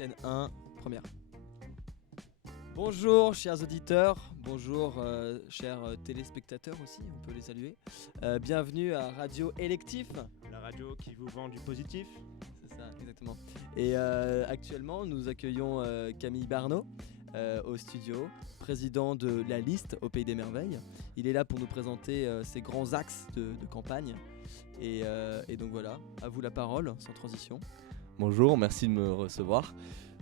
Scène 1, première. Bonjour chers auditeurs, bonjour chers téléspectateurs aussi, on peut les saluer. Bienvenue à Radio Électif. La radio qui vous vend du positif. C'est ça, exactement. Et actuellement, nous accueillons Camille Barneau au studio, président de la liste au Pays des Merveilles. Il est là pour nous présenter ses grands axes de campagne. Et donc voilà, à vous la parole, sans transition. Bonjour, merci de me recevoir.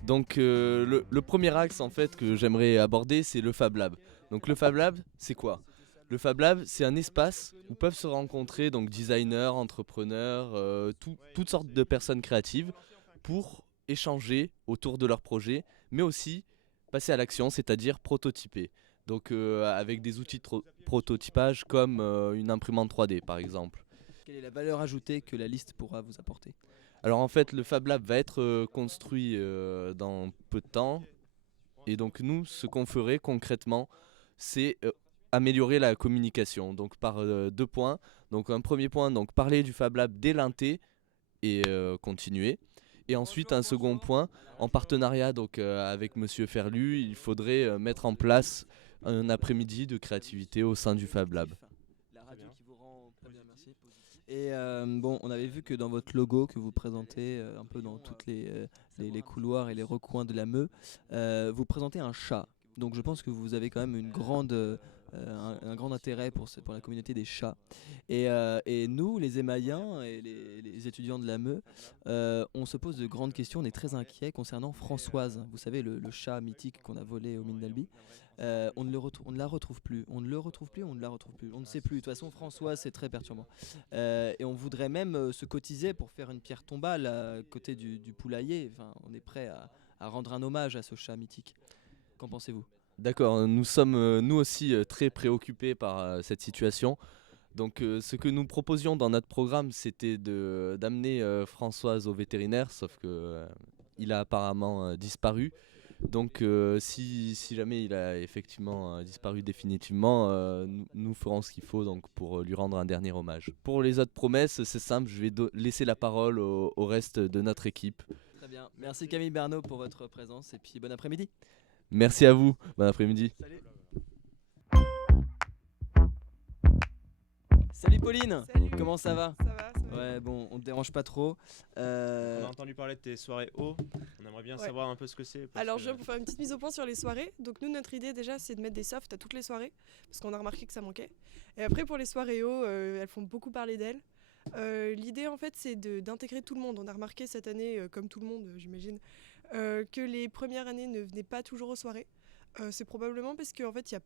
Donc le premier axe en fait que j'aimerais aborder, c'est le Fab Lab. Donc le Fab Lab, c'est quoi ? Le Fab Lab, c'est un espace où peuvent se rencontrer donc designers, entrepreneurs, toutes sortes de personnes créatives pour échanger autour de leurs projets, mais aussi passer à l'action, c'est-à-dire prototyper. Donc avec des outils de prototypage comme une imprimante 3D par exemple. Quelle est la valeur ajoutée que la liste pourra vous apporter ? Alors en fait, le Fab Lab va être construit dans peu de temps. Et donc nous, ce qu'on ferait concrètement, c'est améliorer la communication. Donc par 2 points. Donc un premier point, donc parler du Fab Lab dès l'inté et continuer. Et ensuite un second point, en partenariat donc avec Monsieur Ferlu, il faudrait mettre en place un après-midi de créativité au sein du Fab Lab. La radio qui vous rend très bien, merci. Et bon, on avait vu que dans votre logo que vous présentez un peu dans toutes les couloirs et les recoins de la Meux, vous présentez un chat. Donc je pense que vous avez quand même un grand intérêt pour la communauté des chats. Et nous, les Émailliens et les étudiants de la Meux, on se pose de grandes questions, on est très inquiets concernant Françoise. Vous savez, le chat mythique qu'on a volé aux mines d'Albi. On ne la retrouve plus. On ne ne sait plus. De toute façon, Françoise, c'est très perturbant. Et on voudrait même se cotiser pour faire une pierre tombale à côté du poulailler. Enfin, on est prêt à rendre un hommage à ce chat mythique. Qu'en pensez-vous ? D'accord, nous sommes nous aussi très préoccupés par cette situation. Donc ce que nous proposions dans notre programme, c'était d'amener Françoise au vétérinaire, sauf que il a apparemment disparu. Donc si jamais il a effectivement disparu définitivement, nous ferons ce qu'il faut donc, pour lui rendre un dernier hommage. Pour les autres promesses, c'est simple, je vais laisser la parole au reste de notre équipe. Très bien, merci Camille Barneau pour votre présence et puis bon après-midi. Merci à vous, bon après-midi. Salut. Salut Pauline. Salut. Comment ça va ? Ça va. Ouais, bon, on te dérange pas trop. On a entendu parler de tes soirées eau. On aimerait bien savoir un peu ce que c'est. Alors, je viens pour faire une petite mise au point sur les soirées. Donc, nous, notre idée déjà, c'est de mettre des softs à toutes les soirées. Parce qu'on a remarqué que ça manquait. Et après, pour les soirées eau, elles font beaucoup parler d'elles. L'idée, en fait, c'est d'intégrer tout le monde. On a remarqué cette année, comme tout le monde, j'imagine, que les premières années ne venaient pas toujours aux soirées. C'est probablement parce qu'en fait,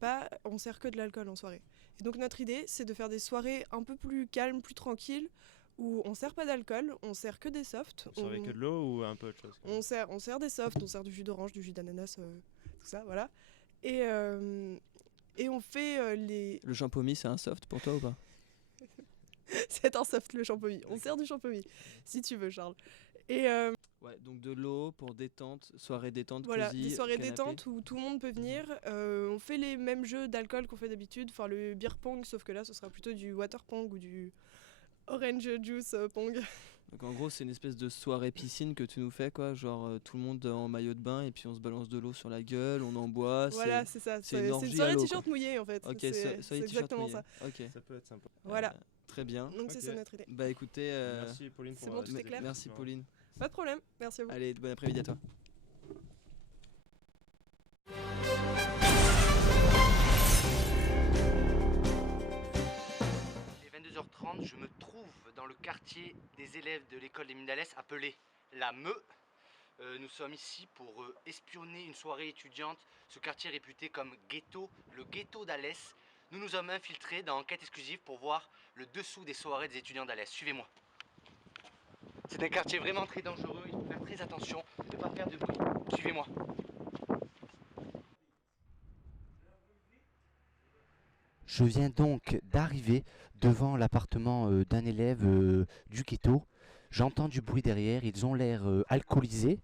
on sert que de l'alcool en soirée. Et donc, notre idée, c'est de faire des soirées un peu plus calmes, plus tranquilles, où on sert pas d'alcool, on sert que des softs. Vous servez que de l'eau ou un peu autre chose ? On sert des softs, on sert du jus d'orange, du jus d'ananas, tout ça, voilà. Et on fait les... Le champomis, c'est un soft pour toi ou pas ? C'est un soft, le champomis. On sert du champomis, si tu veux, Charles. Et Ouais, donc de l'eau pour détente, soirée détente, voilà, cosy, des soirées canapé. détentes où tout le monde peut venir. On fait les mêmes jeux d'alcool qu'on fait d'habitude, enfin le beer pong, sauf que là, ce sera plutôt du water pong ou du orange juice pong. Donc en gros, c'est une espèce de soirée piscine que tu nous fais, quoi. Genre tout le monde en maillot de bain et puis on se balance de l'eau sur la gueule, on en boit. Voilà, c'est ça. c'est une C'est orgie une à soirée l'eau, t-shirt mouillé, en fait. Ok, C'est soirée t-shirt exactement mouillé. ça. Ok. Ça peut être sympa. Voilà, Très bien. donc c'est Ok. ça notre idée. Bah écoutez, Merci Pauline pour c'est bon, tout est clair merci Pauline. Pas de problème, merci à vous. Allez, bon après-midi à toi. Il est 22h30, je me trouve dans le quartier des élèves de l'école des mines d'Alès appelé la Meux. Nous sommes ici pour espionner une soirée étudiante. Ce quartier est réputé comme ghetto, le ghetto d'Alès. Nous nous sommes infiltrés dans enquête exclusive pour voir le dessous des soirées des étudiants d'Alès. Suivez-moi. C'est un quartier vraiment très dangereux, il faut faire très attention, ne pas faire de bruit. Suivez-moi. Je viens donc d'arriver devant l'appartement d'un élève du ghetto. J'entends du bruit derrière, ils ont l'air alcoolisés.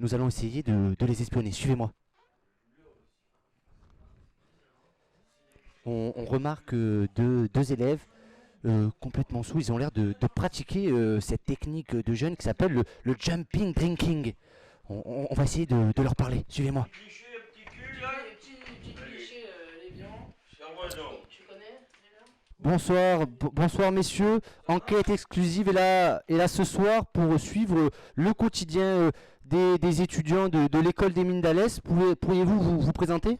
Nous allons essayer de les espionner. Suivez-moi. On remarque deux élèves complètement sous. Ils ont l'air de pratiquer cette technique de jeunes qui s'appelle le jumping drinking. On va essayer de leur parler. Suivez-moi. Cliché, petit cul là. Petit cliché, Lévian. Tu connais Bonsoir messieurs. Enquête exclusive est là ce soir pour suivre le quotidien des étudiants de l'école des mines d'Alès. Pourriez-vous vous présenter?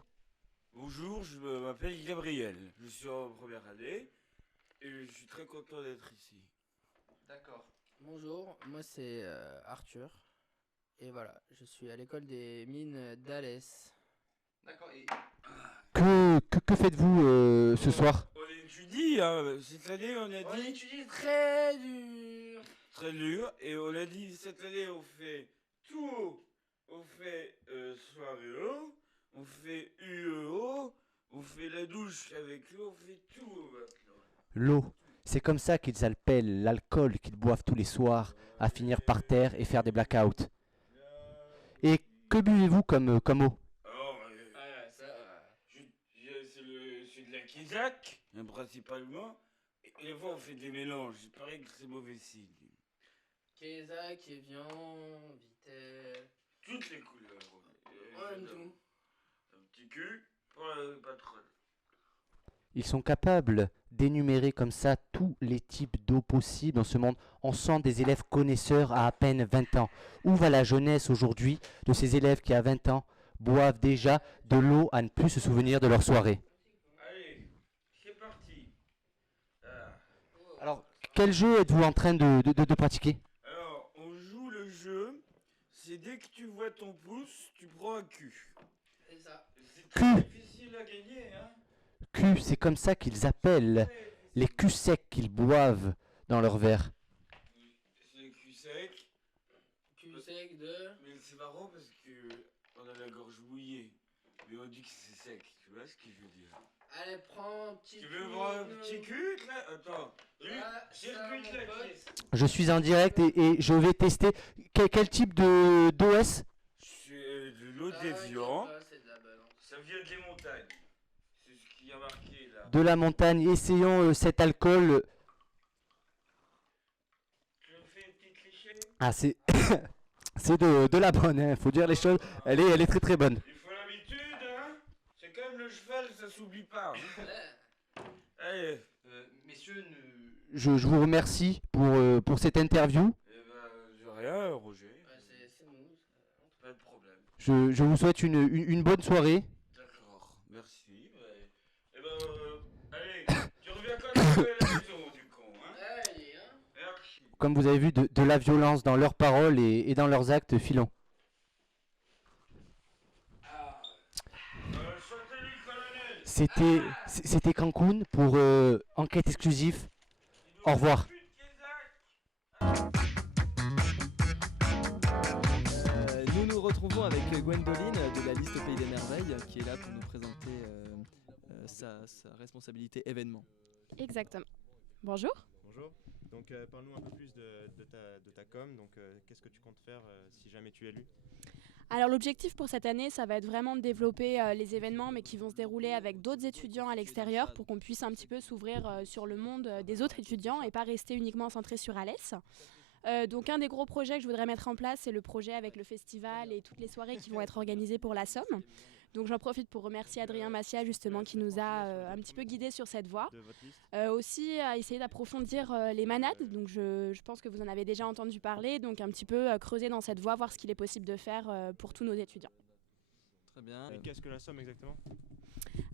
Bonjour, je m'appelle Gabriel. Je suis en première année et je suis très content d'être ici. D'accord. Bonjour, moi c'est Arthur. Et voilà, je suis à l'école des mines d'Alès. D'accord. Et Que faites-vous ce soir? On étudie, hein. Cette année on a On dit étudie très dur. très dur et on a dit cette année on fait tout. On fait soirée eau, on fait UEO, on fait la douche avec l'eau, on fait tout maintenant. L'eau. C'est comme ça qu'ils appellent l'alcool qu'ils boivent tous les soirs à finir par terre et faire des blackouts. Et que buvez-vous comme eau? Alors, c'est de la Kézak, principalement. Et des fois, on fait des mélanges. Il paraît que c'est mauvais signe. Kézak, Evian, Vitel. Toutes les couleurs. On aime tout. Un petit cul pour la patronne. Ils sont capables d'énumérer comme ça tous les types d'eau possibles dans ce monde. On sent des élèves connaisseurs à peine 20 ans. Où va la jeunesse aujourd'hui de ces élèves qui à 20 ans boivent déjà de l'eau à ne plus se souvenir de leur soirée? Allez, c'est parti. Alors, quel jeu êtes-vous en train de pratiquer? Alors, on joue le jeu. C'est dès que tu vois ton pouce, tu prends un cul. C'est ça. C'est très difficile à gagner, hein. Cul, c'est comme ça qu'ils appellent les culs secs qu'ils boivent dans leur verre. C'est le cul sec. Cul sec de. Mais c'est marrant parce que on a la gorge mouillée. Mais on dit que c'est sec. Tu vois ce que je veux dire? Allez, prends un petit Tu cul. veux voir un petit cul là? Attends. J'ai ça, le cul mon là pote. qui est- Je suis en direct et je vais tester quel type d'OS? C'est de l'eau Ah, d'Évian. t'inquiète pas, c'est de la bonne. Ça vient des montagnes. C'est ce qu'il y a marqué là. De la montagne. Essayons cet alcool. Tu me fais une petite cliché? Ah, c'est c'est de la bonne, hein. Faut dire les choses. Elle est très très bonne. Il faut l'habitude, hein. C'est comme le cheval, ça s'oublie pas. Hein. Ouais. Allez. messieurs, Je vous remercie pour cette interview. Eh ben, de rien, Roger. Ouais, c'est mou. Pas de problème. Je vous souhaite une bonne soirée. D'accord, merci. Eh ben, allez, tu reviens quand tu veux à la maison, du con, hein. Allez, hein. Merci. Comme vous avez vu, de la violence dans leurs paroles et dans leurs actes filants. Chantez-lui, colonel. C'était Cancun pour enquête exclusive. Au revoir. Nous nous retrouvons avec Gwendoline de la liste Pays des Merveilles qui est là pour nous présenter sa responsabilité événement. Exactement. Bonjour. Bonjour. Donc parle-nous un peu plus de ta com. Donc qu'est-ce que tu comptes faire si jamais tu es élu? Alors l'objectif pour cette année, ça va être vraiment de développer les événements, mais qui vont se dérouler avec d'autres étudiants à l'extérieur pour qu'on puisse un petit peu s'ouvrir sur le monde des autres étudiants et pas rester uniquement centré sur Alès. Donc un des gros projets que je voudrais mettre en place, c'est le projet avec le festival et toutes les soirées qui vont être organisées pour la Somme. Donc j'en profite pour remercier Adrien Massia justement qui nous a un petit peu guidés sur cette voie. De votre liste? Aussi à essayer d'approfondir les manades, donc je pense que vous en avez déjà entendu parler, donc un petit peu creuser dans cette voie, voir ce qu'il est possible de faire pour tous nos étudiants. Très bien. Et qu'est-ce que la Somme exactement?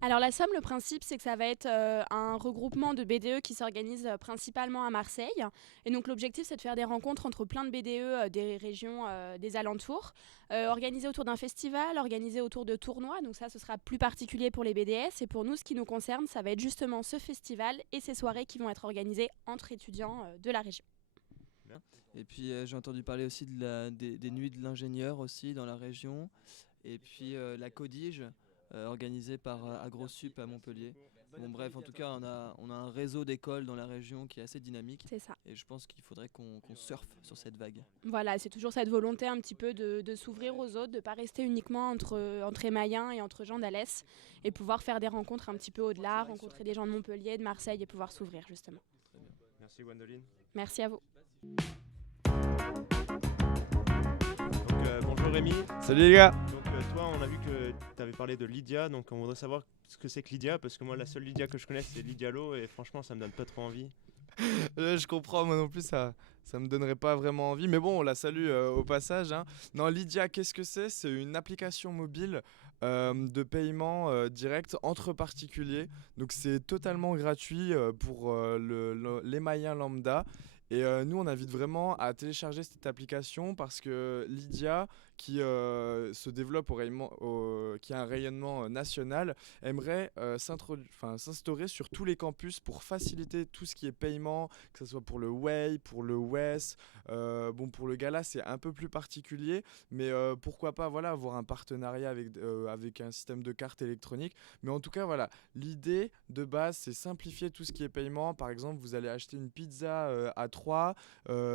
Alors la Somme, le principe c'est que ça va être un regroupement de BDE qui s'organise principalement à Marseille. Et donc l'objectif c'est de faire des rencontres entre plein de BDE des régions des alentours, organisées autour d'un festival, organisées autour de tournois. Donc ça ce sera plus particulier pour les BDS. Et pour nous ce qui nous concerne ça va être justement ce festival et ces soirées qui vont être organisées entre étudiants de la région. Et puis j'ai entendu parler aussi des nuits de l'ingénieur aussi dans la région. Et puis la Codige organisée par AgroSup à Montpellier. Bon bref, en tout cas on a un réseau d'écoles dans la région qui est assez dynamique. C'est ça. Et je pense qu'il faudrait qu'on surfe sur cette vague. Voilà, c'est toujours cette volonté un petit peu de s'ouvrir aux autres, de ne pas rester uniquement entre Émaillens et entre gens d'Alès, et pouvoir faire des rencontres un petit peu au-delà, rencontrer des gens de Montpellier, de Marseille et pouvoir s'ouvrir justement. Merci Gwendoline. Merci à vous. Donc bonjour Rémi. Salut les gars. Donc toi, on a vu que tu avais parlé de Lydia, donc on voudrait savoir ce que c'est que Lydia, parce que moi la seule Lydia que je connais c'est Lydia Lo, et franchement ça me donne pas trop envie. Je comprends, moi non plus, ça me donnerait pas vraiment envie. Mais bon, on la salue au passage, hein. Non, Lydia, qu'est-ce que c'est? C'est une application mobile de paiement direct entre particuliers. Donc c'est totalement gratuit pour les Mayens lambda. Et nous, on invite vraiment à télécharger cette application parce que Lydia, qui se développe qui a un rayonnement national, aimerait s'instaurer sur tous les campus pour faciliter tout ce qui est paiement, que ce soit pour le Way, pour le WES. Bon, pour le Gala, c'est un peu plus particulier, mais pourquoi pas avoir un partenariat avec un système de carte électronique. Mais en tout cas, voilà, l'idée de base, c'est simplifier tout ce qui est paiement. Par exemple, vous allez acheter une pizza à 3,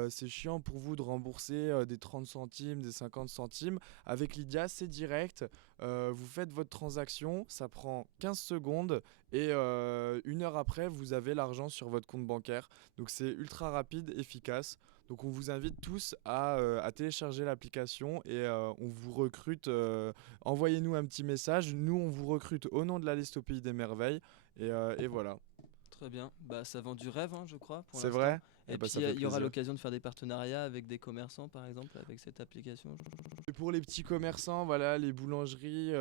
c'est chiant pour vous de rembourser des 30 centimes, des 50 centimes. Avec Lydia, c'est direct. Vous faites votre transaction, ça prend 15 secondes et 1 heure après, vous avez l'argent sur votre compte bancaire. Donc c'est ultra rapide, efficace. Donc on vous invite tous à télécharger l'application et on vous recrute. Envoyez-nous un petit message. Nous, on vous recrute au nom de la liste au Pays des Merveilles. Et voilà. Très bien, bah, ça vend du rêve, hein, je crois. C'est vrai. Et puis il y aura l'occasion de faire des partenariats avec des commerçants, par exemple, avec cette application. Et pour les petits commerçants, voilà, les boulangeries,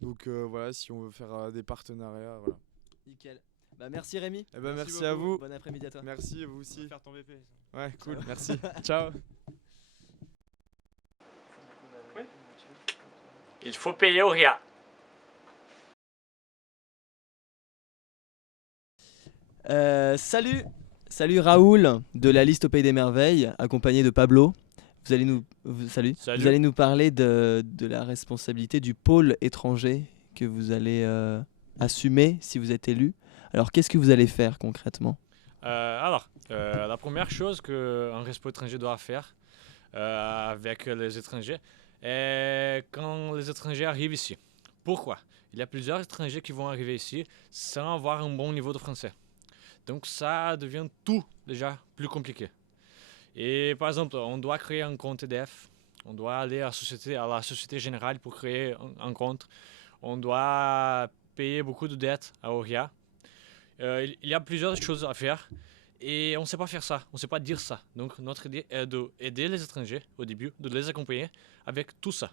voilà, si on veut faire des partenariats, voilà. Nickel. Bah merci Rémi. Eh ben merci à vous. Bon après-midi à toi. Merci à vous aussi. On va faire ton VP. Ouais, cool, merci. Ciao. Il faut payer au RIA. Salut Raoul de la liste au Pays des Merveilles, accompagné de Pablo. Vous allez nous parler de la responsabilité du pôle étranger que vous allez assumer si vous êtes élu. Alors qu'est-ce que vous allez faire concrètement? La première chose qu'un responsable étranger doit faire avec les étrangers est quand les étrangers arrivent ici. Pourquoi? Il y a plusieurs étrangers qui vont arriver ici sans avoir un bon niveau de français. Donc ça devient tout déjà plus compliqué. Et par exemple, on doit créer un compte EDF, on doit aller à la Société Générale pour créer un compte, on doit payer beaucoup de dettes à ORIA. Il y a plusieurs choses à faire et on ne sait pas faire ça, on ne sait pas dire ça. Donc notre idée est d'aider les étrangers au début, de les accompagner avec tout ça.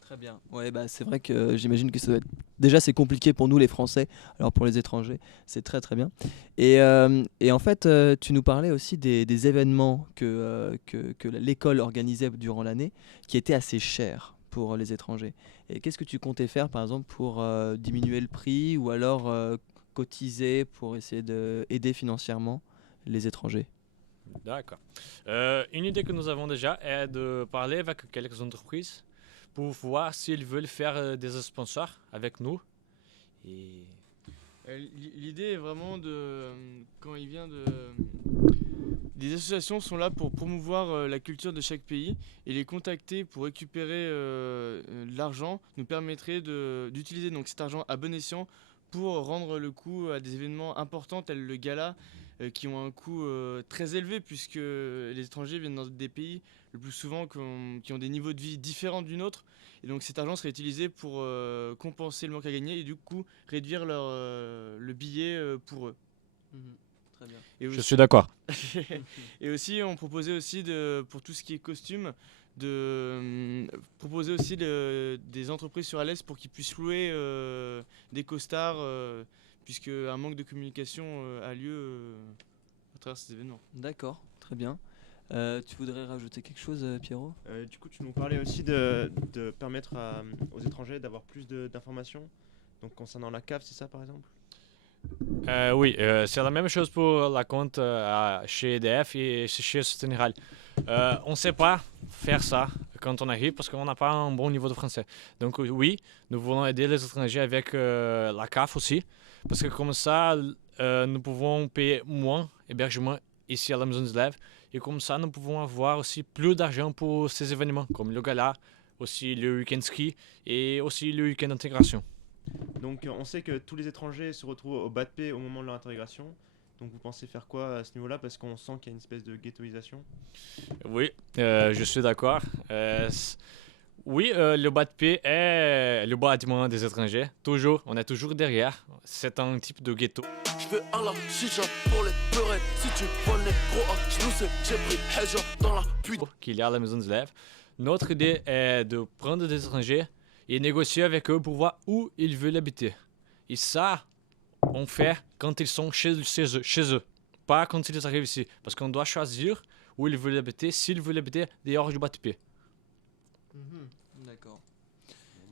Très bien. Ouais, bah, c'est vrai que j'imagine que ça doit être... Déjà, c'est compliqué pour nous les Français, alors pour les étrangers, c'est très très bien. Et en fait, tu nous parlais aussi des événements que l'école organisait durant l'année, qui étaient assez chers pour les étrangers. Et qu'est-ce que tu comptais faire, par exemple, pour diminuer le prix ou alors cotiser pour essayer d'aider financièrement les étrangers? D'accord. Une idée que nous avons déjà est de parler avec quelques entreprises pour voir s'ils veulent faire des sponsors avec nous. Et... L'idée est vraiment quand il vient des associations sont là pour promouvoir la culture de chaque pays et les contacter pour récupérer l'argent nous permettrait d'utiliser donc cet argent à bon escient pour rendre le coût à des événements importants tels le gala qui ont un coût très élevé puisque les étrangers viennent dans des pays le plus souvent qui ont des niveaux de vie différents du nôtre. Et donc cet argent serait utilisé pour compenser le manque à gagner et du coup réduire le billet pour eux. Très bien. Je suis d'accord. Et aussi on proposait aussi pour tout ce qui est costume de proposer aussi des entreprises sur Alès pour qu'ils puissent louer des costards puisque un manque de communication a lieu à travers ces événements. D'accord, très bien. Tu voudrais rajouter quelque chose, Pierrot? Du coup, tu nous parlais aussi de permettre aux étrangers d'avoir plus d'informations. Donc concernant la CAF, c'est ça par exemple? Oui, c'est la même chose pour la compte chez EDF et chez Société Générale. On ne sait pas faire ça quand on arrive parce qu'on n'a pas un bon niveau de français. Donc oui, nous voulons aider les étrangers avec la CAF aussi parce que comme ça, nous pouvons payer moins hébergement ici à la maison des élèves et comme ça, nous pouvons avoir aussi plus d'argent pour ces événements comme le gala, aussi le week-end ski et aussi le week-end d'intégration. Donc on sait que tous les étrangers se retrouvent au BATP au moment de leur intégration. Donc vous pensez faire quoi à ce niveau-là, parce qu'on sent qu'il y a une espèce de ghettoisation? Oui, je suis d'accord. Oui, le BATP est le bâtiment des étrangers. Toujours, on est toujours derrière. C'est un type de ghetto. Je vais à la chicha pour les peurettes. Si tu vois les gros genoux, c'est j'ai pris Hedja dans la pute. Qu'il y a à la maison des élèves. Notre idée est de prendre des étrangers et négocier avec eux pour voir où ils veulent habiter. Et ça, on fait quand ils sont chez eux, pas quand ils arrivent ici. Parce qu'on doit choisir où ils veulent habiter, s'ils veulent habiter dehors du BATP. D'accord.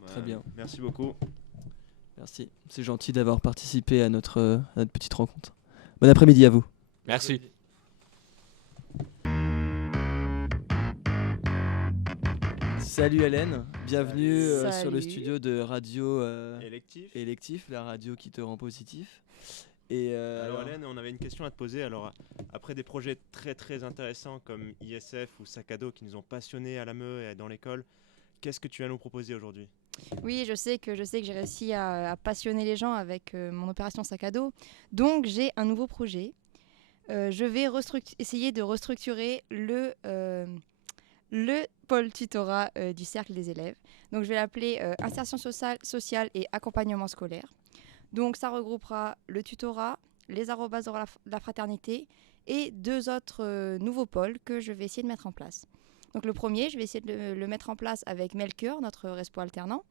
Très bien. Merci beaucoup. Merci. C'est gentil d'avoir participé à notre petite rencontre. Bon après-midi à vous. Merci. Salut Hélène, bienvenue sur le Salut. studio de Radio Électif, la radio qui te rend positif. Et alors Hélène, on avait une question à te poser. Alors après des projets très très intéressants comme ISF ou Sac à dos qui nous ont passionnés à la MEU et dans l'école, qu'est-ce que tu vas nous proposer aujourd'hui? Oui, je sais que j'ai réussi à passionner les gens avec mon opération sac à dos. Donc j'ai un nouveau projet. Je vais essayer de restructurer le pôle tutorat du cercle des élèves. Donc je vais l'appeler insertion sociale et accompagnement scolaire. Donc ça regroupera le tutorat, les arrobas de la fraternité et 2 autres nouveaux pôles que je vais essayer de mettre en place. Donc le premier, je vais essayer de le mettre en place avec Melchior, notre respo alternant.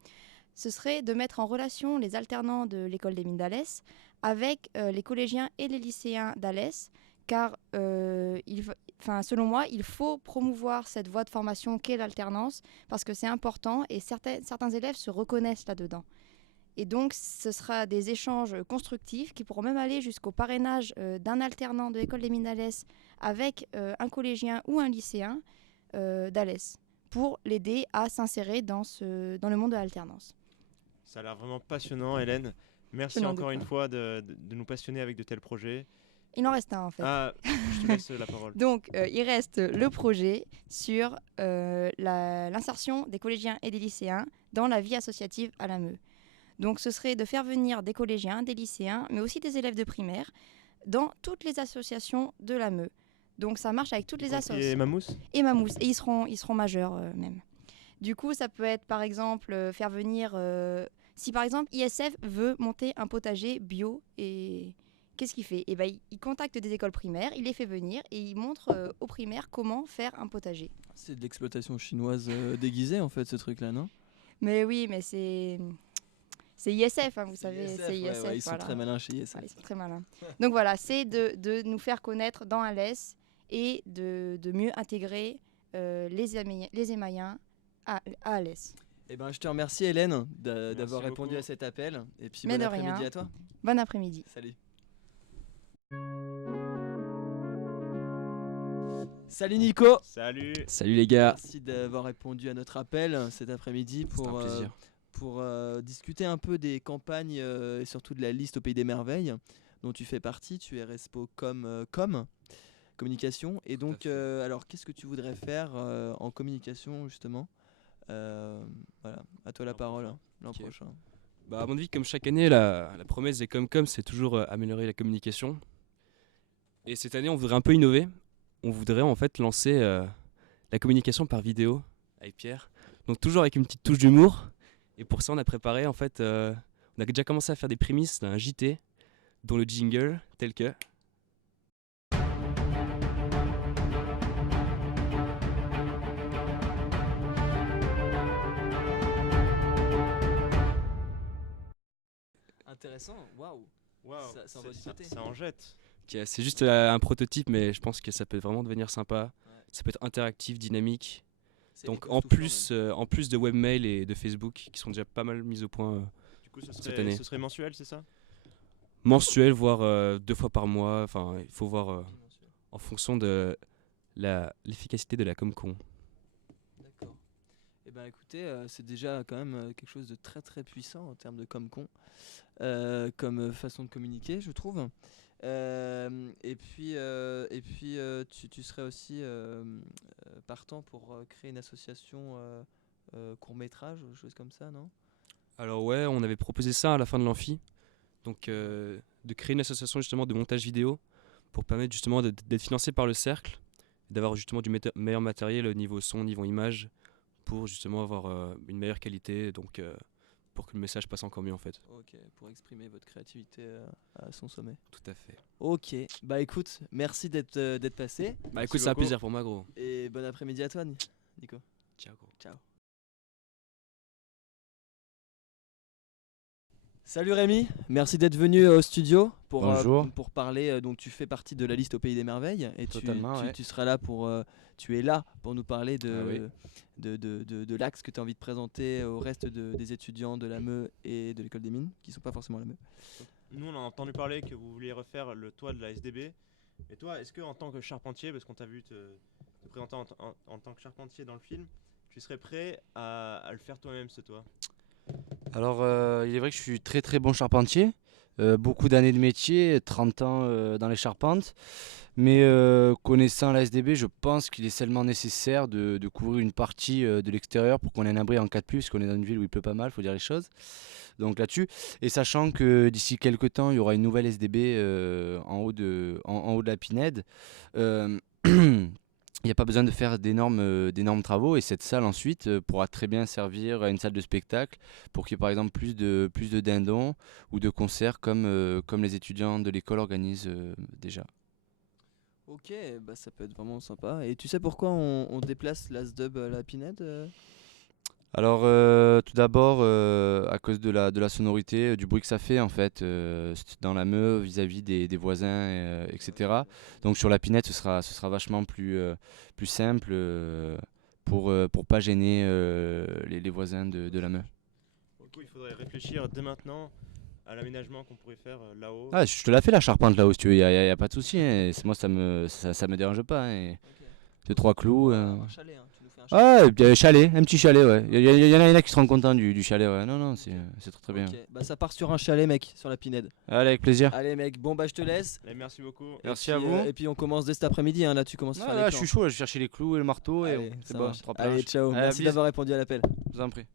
Ce serait de mettre en relation les alternants de l'école des mines d'Alès avec les collégiens et les lycéens d'Alès, car selon moi, il faut promouvoir cette voie de formation qu'est l'alternance, parce que c'est important et certains élèves se reconnaissent là-dedans. Et donc, ce sera des échanges constructifs qui pourront même aller jusqu'au parrainage d'un alternant de l'école des mines d'Alès avec un collégien ou un lycéen d'Alès, pour l'aider à s'insérer dans le monde de l'alternance. Ça a l'air vraiment passionnant, Hélène. Merci encore une fois de nous passionner avec de tels projets. Il en reste un en fait. Ah, je te laisse la parole. Donc, il reste le projet sur l'insertion des collégiens et des lycéens dans la vie associative à la MEU. Donc, ce serait de faire venir des collégiens, des lycéens, mais aussi des élèves de primaire dans toutes les associations de la MEU. Donc, ça marche avec toutes les associations. Et Mamousse ? Et Mamousse. Et ils seront majeurs même. Du coup, ça peut être par exemple faire venir... si par exemple ISF veut monter un potager bio, et qu'est-ce qu'il fait? Et ben, il contacte des écoles primaires, il les fait venir et il montre aux primaires comment faire un potager. C'est de l'exploitation chinoise déguisée en fait ce truc-là, non? Mais oui, mais c'est ISF, hein, vous savez, ISF, c'est ISF. ils sont très malins chez ISF. Voilà, ils sont très malins. Donc voilà, c'est de nous faire connaître dans Alès et de mieux intégrer les Émaillens à Alès. Eh ben, je te remercie Hélène d'avoir répondu à cet appel. Et puis Mais bon de après-midi rien. à toi. Bon après-midi. Salut. Salut Nico. Salut. Salut les gars. Merci d'avoir répondu à notre appel cet après-midi pour, un plaisir. pour discuter un peu des campagnes et surtout de la liste au Pays des Merveilles dont tu fais partie. Tu es Respo communication. Et donc, alors qu'est-ce que tu voudrais faire en communication justement? Voilà, à toi la parole l'an prochain. Bah, à mon avis, comme chaque année, la promesse des Comcom, c'est toujours améliorer la communication. Et cette année, on voudrait un peu innover. On voudrait en fait lancer la communication par vidéo avec Pierre. Donc toujours avec une petite touche d'humour. Et pour ça, on a préparé en fait, on a déjà commencé à faire des prémices d'un JT dont le jingle tel que. Intéressant, waouh. Ça envoie du pâté. Ça en jette. Ok, c'est juste un prototype, mais je pense que ça peut vraiment devenir sympa. Ça peut être interactif, dynamique. Donc en plus de webmail et de Facebook qui sont déjà pas mal mis au point Du coup, cette année. ce serait mensuel, c'est ça? Mensuel, voire 2 fois par mois. Enfin, il faut voir en fonction de l'efficacité de la Comcon. D'accord. Eh ben écoutez, c'est déjà quand même quelque chose de très très puissant en termes de Comcon, comme façon de communiquer, je trouve. Et puis tu serais aussi partant pour créer une association court-métrage ou des choses comme ça, non? Alors ouais, on avait proposé ça à la fin de l'amphi. Donc de créer une association justement de montage vidéo pour permettre justement d'être financé par le cercle, d'avoir justement du meilleur matériel au niveau son, niveau image, pour justement avoir une meilleure qualité, donc pour que le message passe encore mieux en fait. Ok, pour exprimer votre créativité à son sommet. Tout à fait. Ok, bah écoute, merci d'être passé. Bah écoute, c'est un plaisir pour moi gros. Et bon après-midi à toi Nico. Ciao gros. Ciao. Salut Rémi, merci d'être venu au studio pour parler. Donc tu fais partie de la liste au Pays des Merveilles et tu seras là tu es là pour nous parler de l'axe que tu as envie de présenter au reste des étudiants de la MEU et de l'école des mines qui sont pas forcément à la MEU. Nous on a entendu parler que vous vouliez refaire le toit de la SDB. Et toi, est-ce que en tant que charpentier, parce qu'on t'a vu te présenter en tant que charpentier dans le film, tu serais prêt à le faire toi-même ce toit? Alors, il est vrai que je suis très très bon charpentier, beaucoup d'années de métier, 30 ans dans les charpentes, mais connaissant la SDB, je pense qu'il est seulement nécessaire de couvrir une partie de l'extérieur pour qu'on ait un abri en cas de pluie, parce qu'on est dans une ville où il pleut pas mal, il faut dire les choses. Donc là-dessus, et sachant que d'ici quelques temps, il y aura une nouvelle SDB en haut de la Pinède. Il n'y a pas besoin de faire d'énormes travaux et cette salle ensuite pourra très bien servir à une salle de spectacle pour qu'il y ait par exemple plus de dindons ou de concerts comme les étudiants de l'école organisent déjà. Ok, bah ça peut être vraiment sympa. Et tu sais pourquoi on déplace la SDUB à la Pinède Alors tout d'abord à cause de la sonorité, du bruit que ça fait en fait dans la MEU vis-à-vis des voisins etc. Donc sur la Pinède ce sera vachement plus simple pour pas gêner les voisins de la MEU. Du coup il faudrait réfléchir dès maintenant à l'aménagement qu'on pourrait faire là-haut. Ah, je te la fais la charpente là-haut si tu veux, y a pas de souci, hein. Moi ça me dérange pas. Hein. C'est 3 clous. Un chalet, hein. Tu nous fais un chalet. Ah, un petit chalet, ouais. Il y en a qui seront contents du chalet, ouais. Non, c'est très bien. Ok, bah ça part sur un chalet, mec, sur la Pinède. Allez, avec plaisir. Allez, mec, bon bah je te laisse. Allez, merci beaucoup. Merci à vous. Et puis on commence dès cet après-midi, hein. Là tu commences à faire les Là, plans. je suis chaud, je vais chercher les clous et le marteau. Allez, Et c'est ça bon, marche. 3 Allez, ciao, merci d'avoir répondu à l'appel. Je vous en prie.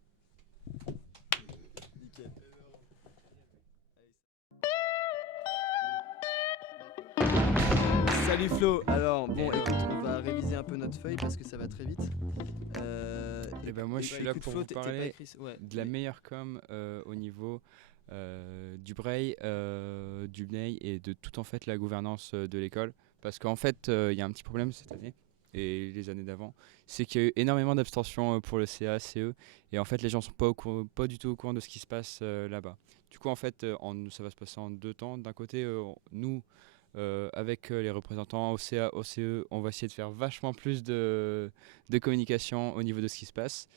Salut Flo, alors bon écoute, on va réviser un peu notre feuille parce que ça va très vite. Et ben moi je suis là écoute, pour Flo, vous t'es pas parler écrit- ouais. de la meilleure com au niveau du Braille, du BNEI et de toute en fait la gouvernance de l'école. Parce qu'en fait il y a un petit problème cette année et les années d'avant, c'est qu'il y a eu énormément d'abstention pour le CA, CE et en fait les gens sont pas du tout au courant de ce qui se passe là-bas. Du coup en fait ça va se passer en 2 temps. D'un côté nous avec les représentants au CA, au CE, on va essayer de faire vachement plus de communication au niveau de ce qui se passe.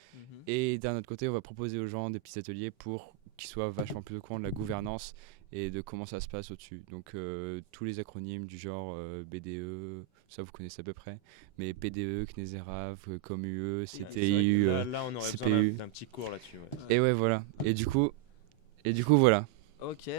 Et d'un autre côté, on va proposer aux gens des petits ateliers pour qu'ils soient vachement plus au courant de la gouvernance et de comment ça se passe au-dessus. Donc tous les acronymes du genre BDE, ça vous connaissez à peu près, mais PDE, CNESERAV, COMUE, CTIU, là on aurait CPU. besoin d'un petit cours là-dessus. Ouais. Et ouais, voilà. Et du coup voilà. Ok,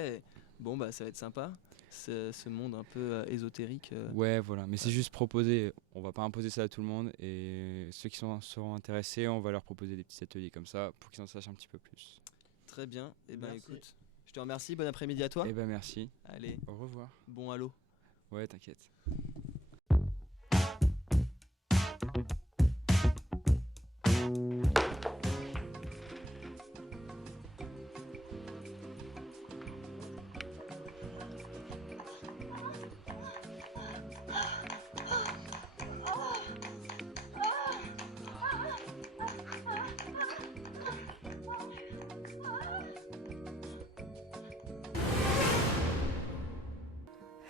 bon bah ça va être sympa. Ce monde un peu ésotérique. Ouais, voilà, mais c'est juste proposer, on va pas imposer ça à tout le monde et ceux qui seront intéressés, on va leur proposer des petits ateliers comme ça pour qu'ils en sachent un petit peu plus. Très bien, et ben écoute, je te remercie, bon après-midi à toi. Et ben merci. Allez, au revoir. Bon allô. Ouais, t'inquiète.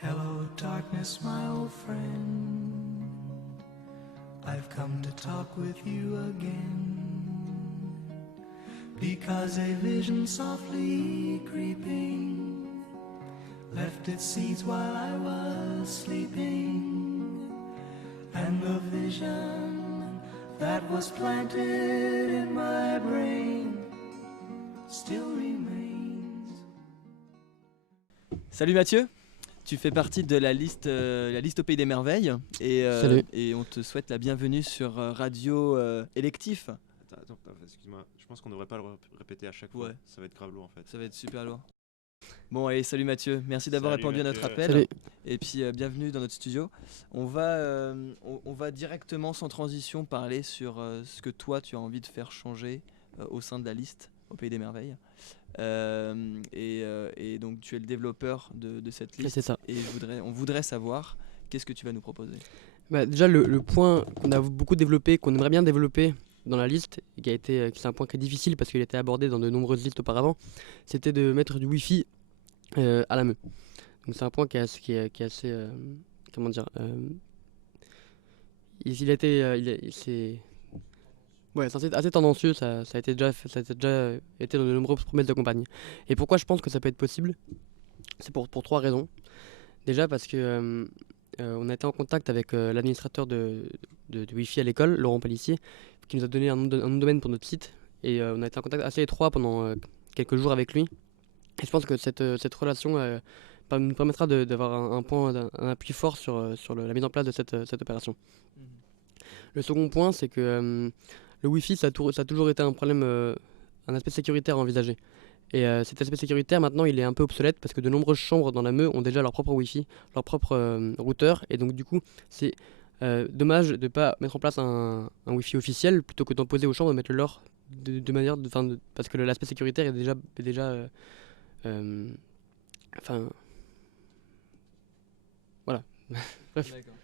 Hello, darkness, my old friend. I've come to talk with you again. Because a vision softly creeping left its seeds while I was sleeping. And the vision that was planted in my brain still remains. Salut Mathieu, tu fais partie de la liste au Pays des Merveilles et on te souhaite la bienvenue sur Radio Électif. Attends, excuse-moi, je pense qu'on devrait pas le répéter à chaque fois. Ouais. Ça va être grave lourd en fait. Ça va être super lourd. Bon, allez, salut Mathieu, merci d'avoir Salut, répondu à notre Mathieu. appel. Salut. Et puis bienvenue dans notre studio. On va directement sans transition parler sur ce que toi tu as envie de faire changer au sein de la liste au Pays des Merveilles. Et donc tu es le développeur de cette liste. C'est ça. Et on voudrait savoir qu'est-ce que tu vas nous proposer. Bah, déjà, le point qu'on a beaucoup développé, qu'on aimerait bien développer dans la liste, et c'est un point très difficile parce qu'il a été abordé dans de nombreuses listes auparavant, c'était de mettre du Wi-Fi à la MEU. Donc c'est un point qui est assez comment dire, c'est assez tendancieux, ça a déjà été dans de nombreuses promesses de campagne. Et pourquoi je pense que ça peut être possible? C'est pour 3 raisons. Déjà parce que on a été en contact avec l'administrateur de Wi-Fi à l'école, Laurent Palissier, qui nous a donné un nom de domaine pour notre site. Et on a été en contact assez étroit pendant quelques jours avec lui. Et je pense que cette relation nous permettra d'avoir un appui fort sur la mise en place de cette opération. Le second point, c'est que le Wi-Fi, ça a toujours été un problème, un aspect sécuritaire à envisager. Et cet aspect sécuritaire, maintenant, il est un peu obsolète parce que de nombreuses chambres dans la MEU ont déjà leur propre Wi-Fi, leur propre routeur. Et donc, du coup, c'est dommage de ne pas mettre en place un Wi-Fi officiel plutôt que d'imposer aux chambres de mettre le leur de manière. Parce que l'aspect sécuritaire est déjà voilà. Bref. D'accord.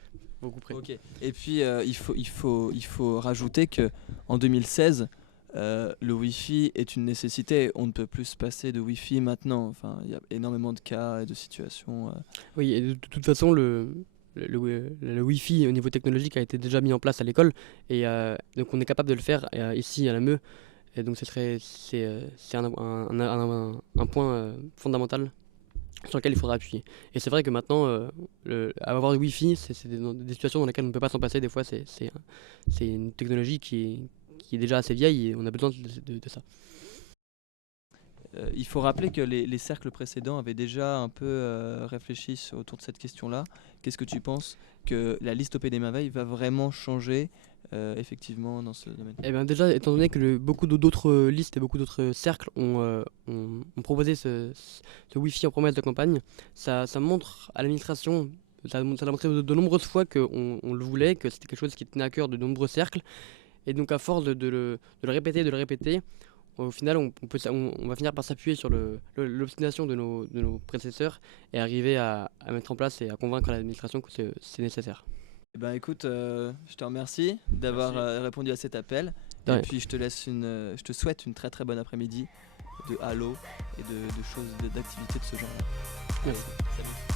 Beaucoup près. Ok. Et puis il faut rajouter que en 2016, le Wi-Fi est une nécessité. On ne peut plus se passer de Wi-Fi maintenant. Enfin, il y a énormément de cas et de situations. Oui, et de toute façon, le Wi-Fi au niveau technologique a été déjà mis en place à l'école, et donc on est capable de le faire ici à la MEU. Et donc c'est un point fondamental sur lequel il faudra appuyer. Et c'est vrai que maintenant, avoir du Wi-Fi, c'est des situations dans lesquelles on ne peut pas s'en passer. Des fois, c'est une technologie qui est déjà assez vieille et on a besoin de ça. Il faut rappeler que les cercles précédents avaient déjà un peu réfléchi autour de cette question-là. Qu'est-ce que tu penses que la liste au Pays des Merveilles va vraiment changer effectivement dans ce domaine? Eh bien déjà, étant donné que beaucoup d'autres listes et beaucoup d'autres cercles ont proposé ce Wi-Fi en promesse de campagne, ça montre à l'administration, ça l'a montré de nombreuses fois qu'on le voulait, que c'était quelque chose qui tenait à cœur de nombreux cercles. Et donc à force de le répéter, au final on va finir par s'appuyer sur l'obstination de nos prédécesseurs et arriver à mettre en place et à convaincre l'administration que c'est nécessaire. Eh ben écoute, je te remercie d'avoir répondu à cet appel. Ouais. Et puis je te souhaite une très très bonne après-midi de Halo et de choses, d'activités de ce genre-là. Merci. Salut.